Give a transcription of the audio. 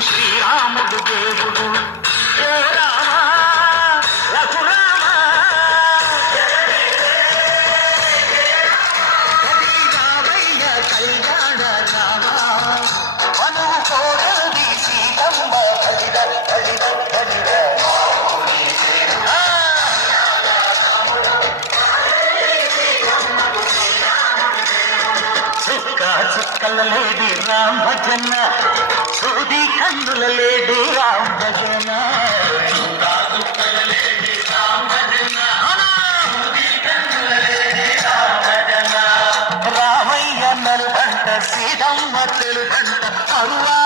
శ్రీరాముడు దేవుడు ఓ రామ రఘురామ రామయ్య కళ్యాణ రామ మనువు కోరది సీతమ్మ చుక్కల లేడి రామ్ భజన సూది కన్నుల లేడి రామ్ భజన రామయ్య నలుగంట సీతమ్మ తెలుగంట అరువా